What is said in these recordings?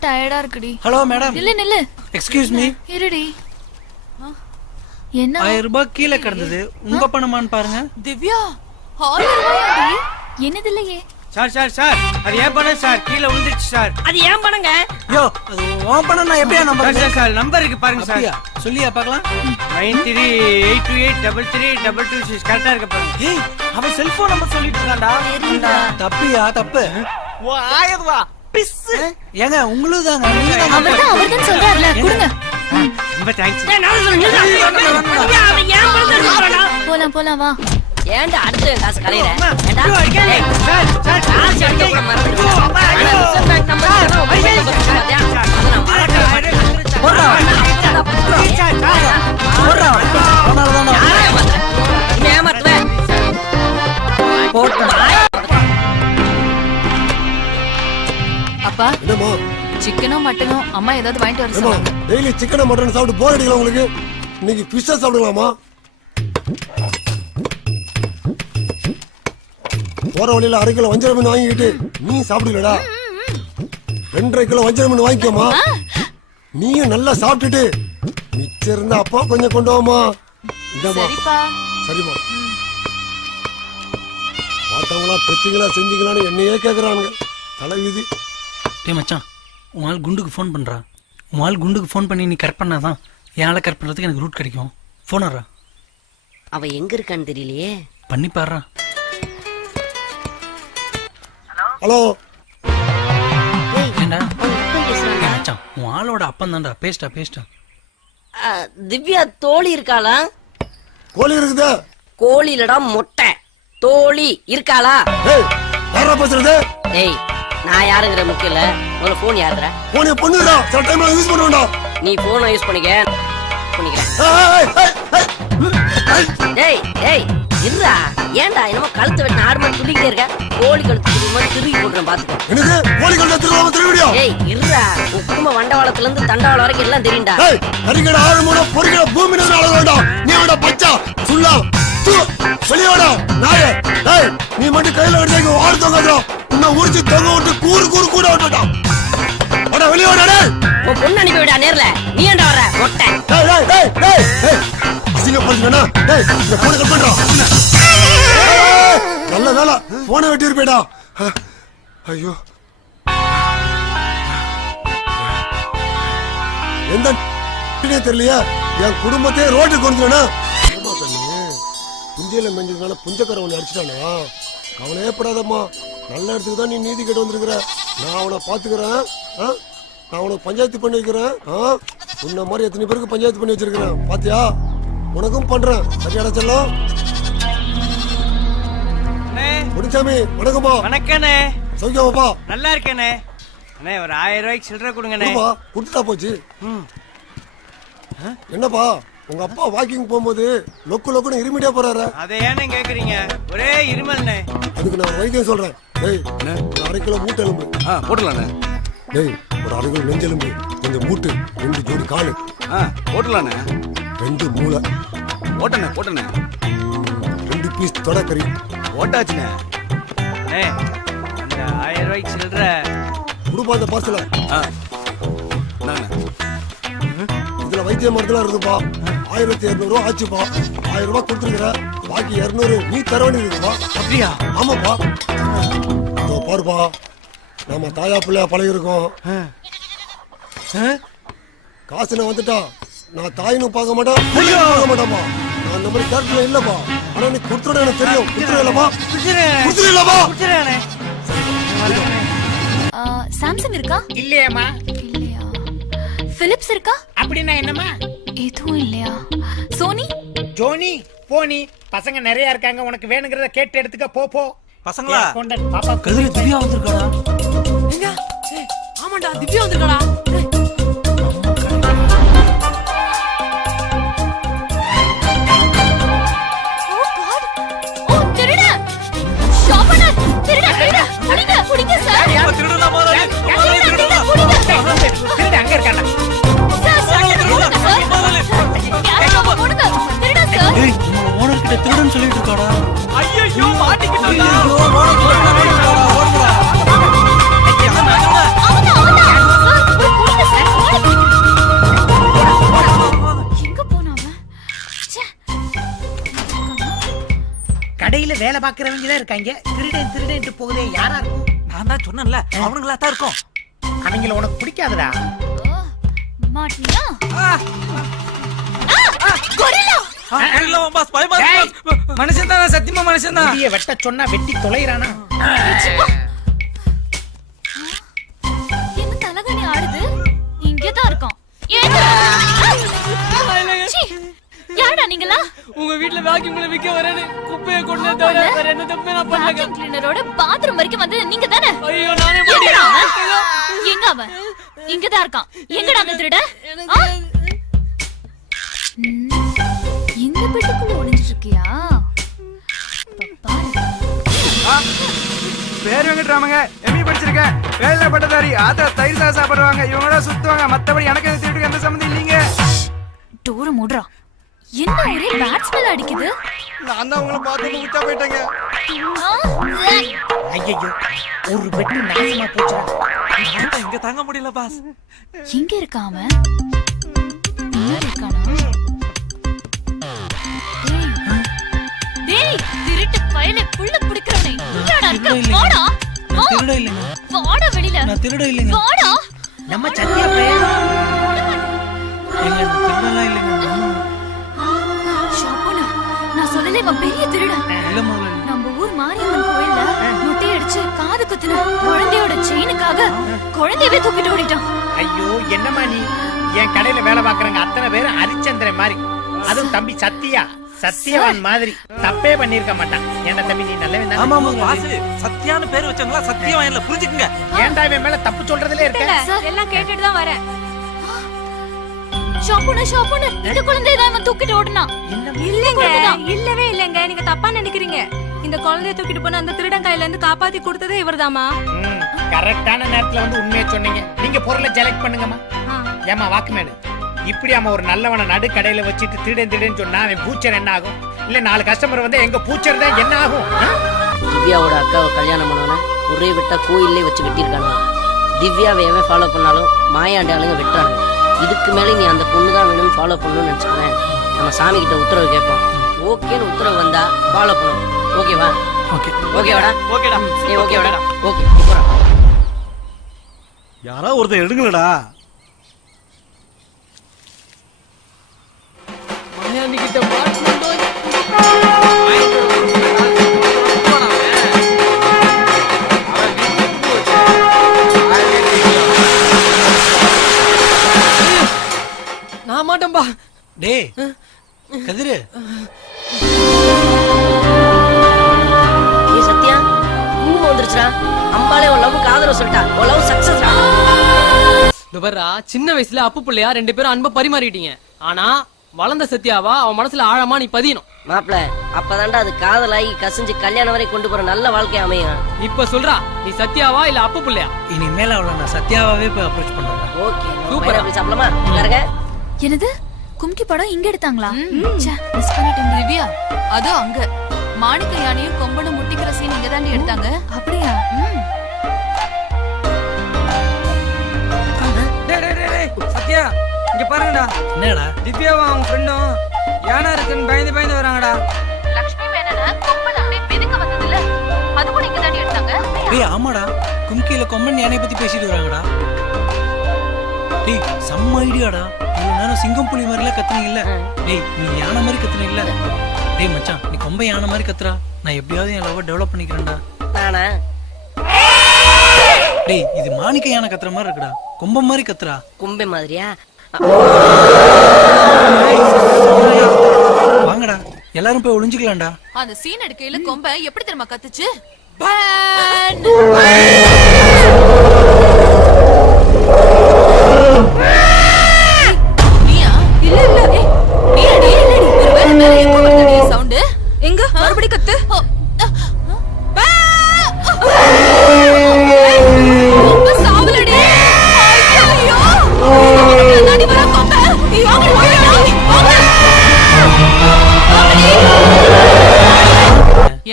டயர்டா இருக்குடி. Hello madam. நில்லு. Excuse me. இருடி. என்ன 1000 ரூபாய் கீழே கிடந்தது. உங்க பணமான்னு பாருங்க. திவ்யா 1000 ரூபாய் என்னது இல்லையே. சார் அது ஏன் பணம் சார்? கீழே விழுந்துருச்சு சார். அது ஏன் பணங்க? யோ அது உன் பணம். நான் எப்படியா நம்பர் சார் நம்பர் இருக்கு பாருங்க சார். சொல்லியா பார்க்கலாம். 9382822226 கரெக்டா இருக்கு பாருங்க. ஏய் அவன் செல்போன் நம்பர் சொல்லிட்டு இருக்கான்டா. தப்பியா தப்பு. ஓ 1000 ரூபாய் பிஸ். ஏங்க உங்களுக்கு தாங்க. அவர்தான் சொல்றாருல கொடுங்க. ரொம்ப தேங்க்ஸ். போலாம் வா. ஏன்டா அடுத்து காசு கலையற? ஏன்டா? சார் காசு எடுக்க கூட மறந்துட்டேன். அப்பா என்னம்மா சிக்கனோ மட்டனோ அம்மா ஏதாவது வாங்கிட்டு வர சொன்னாங்க. டெய்லி சிக்கன் மட்டன் சாப்பிட்டு போர் அடிக்கல உங்களுக்கு? இன்னைக்கு ஃபிஷ்ஷா சாப்பிடலாமா? போற வழியில 1/2 கிலோ வஞ்சர மீன் வாங்கிக்கிட்டு நீ சாப்பிடுலடா. 2.5 கிலோ வஞ்சர மீன் வாங்கிக்கோமா. நீயும் நல்லா சாப்பிட்டுட்டு மிச்சம் இருந்தா அப்பா கொஞ்சம் கொண்டு வாமா. சரிப்பா. சரிம்மா. பார்த்தவங்களா பெத்தீங்களா செஞ்சீங்களான்னு என்னையே கேக்குறானுங்க. தலைவிதி. டேய் மச்சான், உன் ஆள் குண்டுக்கு ஃபோன் பண்றா. உன் ஆள் குண்டுக்கு ஃபோன் பண்ணி நீ கரெக்ட் பண்ணாதான் என் ஆளை கரெக்ட் பண்றதுக்கு எனக்கு ரூட் கிடைக்கும். ஃபோன் ஆடுறா. அவ எங்க இருக்கான்னு தெரியலையே. பண்ணி பாடுறா. ஹலோ ஏண்டா மச்சான், உன் ஆளோட அப்பன் தான்டா. பேசிட்டா. திவ்யா தோழி இருக்காளா? கோழி இருக்குதா? கோழி இல்லடா மொட்டை. தோழி இருக்காளா? ஏய் யாரா பேசுறது? ஏய் நான் யாருங்கிற முக்கியம் இல்ல. உங்க போன் யாருடா? போனே பொண்ணுடா. சில டைம்ல யூஸ் பண்ணுவேன்டா. நீ போனை யூஸ் பண்ணிக்கிறேன். டேய் இருடா. ஏன்டா என்னமோ கழுத்து வெட்டின ஆடு மாதிரி துள்ளிக்கிட்டே இருக்க? கோழி கழுத்து திரும்பி போட்டுறேன் பாத்துக்கோ. என்னது கோழி கழுத்து திருவிடியா? ஏய் இருடா. உன் குடும்ப வண்டவாளத்துல இருந்து தண்டவாளம் வரைக்கும் எல்லாம் தெரியும்டா. ஏய் கரிகட ஆழமோட பொறிகட பூமி நிற அளவு வேண்டாம். நீ அவட பச்சா சுல்லா தூ வெளியோட நாயே. ஏய் நீ மட்டும் கையில எடுத்து ஓடுறதோ உன்னை உரிச்சு தொங்க விட்டு கூறு கூட விட்டுடா. அட வெளியோட டேய். உன் பொண்ணு அனுப்பி விடா நேர்ல. நீ ஏன்டா வர மொட்டை? டேய் அசிங்க பண்றேனா? டேய் இந்த போன் கட் பண்றா. நல்ல வேளை போனை வெட்டி இருப்பேடா. ஐயோ எந்த தெரியலையா? என் குடும்பத்தையே ரோட்டுக்கு கொண்டுனா. புந்தியில மெஞ்சதுனால புஞ்சக்கரை ஒண்ணு அடிச்சிட்டானா? அவனே படாதம்மா. நல்ல இடத்துக்கு தான் நீ நீதி கேட்டு வந்திருக்கிற. நான் அவனை பாத்துக்கிறேன். நான் அவனுக்கு பஞ்சாயத்து பண்ணி வைக்கிறேன். உன்ன மாதிரி எத்தனை பேருக்கு பஞ்சாயத்து பண்ணி வச்சிருக்கிறேன் பாத்தியா? உனக்கும் பண்றேன். சரியாடா செல்லம்? முடிச்சாமி வணக்கம்மா. வணக்கண்ணே. சௌக்கியமாப்பா? நல்லா இருக்கேனே. அண்ணே ஒரு 1000 ரூபாய்க்கு சில்லறை கொடுங்கண்ணே. கொடுத்துட்டா போச்சு. என்னப்பா உங்க அப்பா வாக்கிங் போகும்போது லொக்குன்னு இருமிடியா போறாரு? அதை ஏன்னு கேக்குறீங்க? ஒரே இருமல்ண்ணே. அதுக்கு நான் வைத்தியம் சொல்றேன். டேய் ஒரு 1/2 கிலோ மூட்டை எலும்பு போட்டலாண்ணே. டேய் ஒரு 1/2 கிலோ நெஞ்செலும்பு, கொஞ்சம் மூட்டு, 2 ஜோடி காலு, போட்டலாண்ணே. 2 மூளை போட்டண்ணே 2 பீஸ் தொடக்கறி போட்டாச்சுண்ணே. அண்ணே அந்த 1000 ரூபாய்க்கு சில்லறை குடுப்பா. அந்த பார்சல இந்தாங்கண்ணே. இதுல வைத்திய மருந்துலாம் இருக்குப்பா. 1200 ரூபா ஆச்சுப்பா. 1000 ரூபாய் கொடுத்துருக்குற. பாக்கி 200 நீ தர வேண்டியது இருக்குப்பா. அப்படியா? ஆமாப்பா. இதோ பாருப்பா, நம்ம தாயா பிள்ளையா பழகி இருக்கோம். காசுன வந்துட்டா நான் தாயின்னு பார்க்க மாட்டேன், பார்க்க மாட்டேன்ப்பா. நான் அந்த மாதிரி கேரக்டர்ல இல்லப்பா. ஆனா நீ கொடுத்துட எனக்கு தெரியும். கொடுத்துடலப்பா. சாம்சங் இருக்கா? இல்லையாமா. இல்லையா. பிலிப்ஸ் இருக்கா? அப்படின்னா என்னமா? எதுவும் இல்லையா. சோனி ஜோனி போனி பசங்க நிறைய இருக்காங்க. உனக்கு வேணுங்கிறத கேட்டு எடுத்துக்க. போ பசங்களா? பாப்பா கதிரி திவ்யா வந்திருக்காடா. ஆமாண்டா திவ்யா வந்திருக்காடா. புடிங்க சார். அங்க இருக்காண்டா. ஓனர் கிட்ட திருடன் சொல்லிட்டு இருக்காடா. ஐயோ மாட்டிக்கிட்டோம். அவன்தான். வேலை பாக்குறவங்க தான் இருக்காங்க. திருடன் திருடன்ட்டு போகுதே, யாரா இருக்கும்? நான் தான் சொன்னேன்ல அவனுங்களா தான் இருக்கும். அவங்கள உனக்கு பிடிக்காதுடா. மாட்டியா கொரில்லா மனுஷன் தான், சத்தியமா மனுஷன் தான். முடிய வெட்ட சொன்னா வெட்டி தொலைறானா? என்ன தலகணி ஆடுது? இங்கதான் இருக்கான். ஏண்டா? சீ, யாரடா நீங்களா? உங்க வீட்ல வாக்கியூம்ல விக்க வரேன்னு குப்பையை கொண்டு தவிர வேற என்ன தப்பு நான் பண்ணல. வாக்யூம் கிளீனரோட பாத்ரூம் வரைக்கும் வந்தது நீங்க தானே? ஐயோ நானே எங்கடா அவன்? எங்க அவன்? இங்கதான் இருக்கான். எங்கடா அந்த திருட? ஆ? இந்த பெட்டுக்குள்ள ஒளிஞ்சிட்டு இருக்கியா? பேர் வெங்கட்ராமங்க, எம்இ படிச்சிருக்கேன், வேலையில பட்டதாரி, ஆத்திர தயிர் சாதம் சாப்பிடுவாங்க, இவங்கள சுத்துவாங்க. மத்தபடி எனக்கு அந்த திருட்டுக்கு எந்த சம்மந்தம் இல்லைங்க. டோர மூடுறா. என்ன ஒரே பேட் ஸ்மெல் அடிக்குது? நான் தான் உங்களை பார்த்து உச்சா போயிட்டேங்க. ஆ? ஐயோ, ஒரு வெட்டு நாசமா போச்சுடா. இங்க தாங்க முடியல பாஸ். எங்க இருக்கான் அவன்? இங்க இருக்கானா? டேய், திருட்டு பயலே புள்ள புடிக்கறனே. இங்கடா இருக்க? வாடா. நான் திருட இல்லைங்க. வாடா வெளியில. நான் திருட இல்லைங்க. வாடா. நம்ம சத்தியா பையன். ஏங்க நான் திருடலாம் இல்லைங்க. ஷாப்போனா, நான் சொல்லல இவன் பெரிய திருடன். இல்ல முதலாளி. நம்ம ஊர் மாரியம்மன் கோயில்ல முட்டை அடிச்சு காது குத்துன குழந்தையோட செயினுக்காக குழந்தையவே தூக்கிட்டு ஓடிட்டான். ஐயோ, என்னம்மா நீ? என் கடையில வேலை பாக்குறாங்க அத்தனை பேர் ஹரிச்சந்திரன் மாதிரி. அதுவும் தம்பி சத்தியா சத்தியவான் மாதிரி தப்பே பண்ணிருக்க மாட்டான். ஏன்டா தம்பி நீ நல்லவன் ஆமா தானே? முதலாளி. பாஸ் சத்தியான பேர் வச்சவங்களா சத்தியமா இல்ல, புரிஞ்சுக்குங்க. ஏன்டா இவன் மேல தப்பு சொல்றதுல இருக்க? சார் எல்லாம் கேட்டுட்டு தான் வரேன். ஷாப்போனா இந்த குழந்தையை தான் இவன் தூக்கிட்டு ஓடுனான். இல்லங்க, இல்லவே இல்லங்க, நீங்க தப்பா நினைக்கிறீங்க. இந்த குழந்தைய தூக்கிட்டு போன அந்த திருடன் கையில இருந்து காப்பாத்தி கொடுத்ததே இவர்தாமா. கரெக்டான நேரத்துல வந்து உண்மையை சொன்னீங்க. நீங்க பொருளை செலக்ட் பண்ணுங்கம்மா. ஏமா வாக்குமேனு, இப்படி அவன் ஒரு நல்லவனை நடு கடையில வச்சுட்டு திருடன் சொன்னா அவன் பூச்சர் என்ன ஆகும்? இல்ல 4 கஸ்டமர் வந்து எங்க பூச்சர் தான் என்ன ஆகும்? திவ்யாவோட அக்காவை கல்யாணம் பண்ணவன ஒரே வெட்டா கோயிலே வச்சு வெட்டியிருக்காங்க. திவ்யாவை எவன் ஃபாலோ பண்ணாலும் மாயாண்டி ஆளுங்க வெட்டுறாங்க. இதுக்கு மேலே நீ அந்த பொண்ணு தான் வேணும்னு ஃபாலோ பண்ணணும்னு நினச்சிக்கிறேன். நம்ம சாமி கிட்ட உத்தரவு கேட்போம். ஓகேன்னு உத்தரவு வந்தா ஃபாலோ பண்ணுவோம். ஓகேவா? ஓகே. ஓகேவாடா? ஓகேடா. நீ ஓகேவாடா? ஓகே. யாராவது ஒருத்தர் எடுங்களடா. மாயாண்டி கிட்ட மாட்டணும். நான் மாட்டேன்பா. டேய் கதிரு. ஏய் சத்யா, குங்குமம் வந்துருச்சுடா. அம்பாலே உன் லவ் ஆதரவு சொல்லிட்டா. உன் லவ் சக்சஸ்டா. துபர்ரா, சின்ன வயசுல அப்பு புள்ளையா 2 பேரும் அன்பை பரிமாறிட்டீங்க. ஆனா வளர்ந்த சத்யாவா அவன் மனசுல ஆழமா நீ பதியணும். மாப்பிள, அப்பதான்டா அது காதலாகி கசிஞ்சு கல்யாணம் வரை கொண்டு போற நல்ல வாழ்க்கை அமையும். இப்ப சொல்றா, நீ சத்யாவா இல்ல அப்பு புள்ளையா? இனிமேல அவளை நான் சத்யாவாவே போய் அப்ரோச் பண்றேன். ஓகே, சூப்பரா. சூப்பரா. சாப்பிடலாமா? பாருங்க. என்னது? கும்கி படம் இங்க எடுத்தாங்களா? ச்சே, மிஸ் பண்ணிட்டேன். திவ்யா, அதோ அங்க மாணிக்க யானையும் கொம்பனும் முட்டிக்கிற சீன் இங்க தாண்டி எடுத்தாங்க. அப்படியா? சத்யா இங்க பாருங்கடா. என்னடா? திவ்யாவும் அவங்க ஃப்ரெண்டும் யானை இருக்குன்னு பயந்து வராங்கடா. லக்ஷ்மி மேனன கொம்பன் அப்படியே வெதுக்க வந்ததுல அது கூட இங்க தாண்டி எடுத்தாங்க. டேய் ஆமாடா, கும்கியில கொம்பன் யானை பத்தி பேசிட்டு வராங்கடா. டேய் செம்ம ஐடியாடா. இவ்வளவு நேரம் சிங்கம் புலி மாதிரிலாம் கத்துனீங்கல்ல. டேய் நீ யானை மாதிரி கத்துனீங்கல்ல. டேய் மச்சான், நீ கொம்பை யானை மாதிரி கத்துறா. நான் எப்படியாவது என் லவ் டெவலப் பண்ணிக்கிறேன்டா. நானா? டேய் இது மாணிக்க யானை கத்துற மாதிரி இருக்குடா. கொம்பம் மாதிரி கத்துறா. கும்பை மாதிரியா? வாங்கடா எல்லாரும் போய் ஒளிஞ்சுக்கலாம்டா. அந்த சீன் எடுக்கையில கொம்ப எப்படி தெரியுமா கத்துச்சு? நீயா? இல்ல இல்ல. நீ ஒருவேளை மேல எங்க வருது சவுண்ட்? எங்க மறுபடி கத்து. சாவலடி. ஐயோ. நடி வர கொம்ப.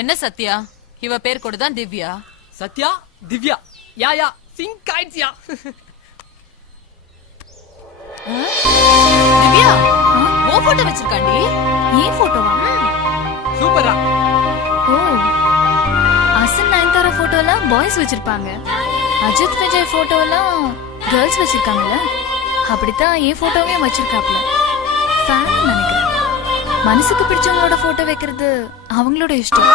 என்ன சத்யா, இவ பேர் கூட தான் திவ்யா. சத்யா, திவ்யா, யா யா சிங்க் ஆயிடுச்சியா? திவ்யா, ஓ போட்டோ வச்சிருக்காண்டி. ஏன் போட்டோவா? சூப்பரா. ஓ எல்லாம் பாய்ஸ் வச்சிருப்பாங்க. அஜித் விஜய் போட்டோ எல்லாம் கேர்ள்ஸ் வச்சிருக்காங்கல்ல, அப்படித்தான் என் போட்டோவையும் வச்சிருக்காப்ல. ஃபேன் நினைக்கிறேன். மனசுக்கு பிடிச்சவங்களோட போட்டோ வைக்கிறது அவங்களோட இஷ்டம்.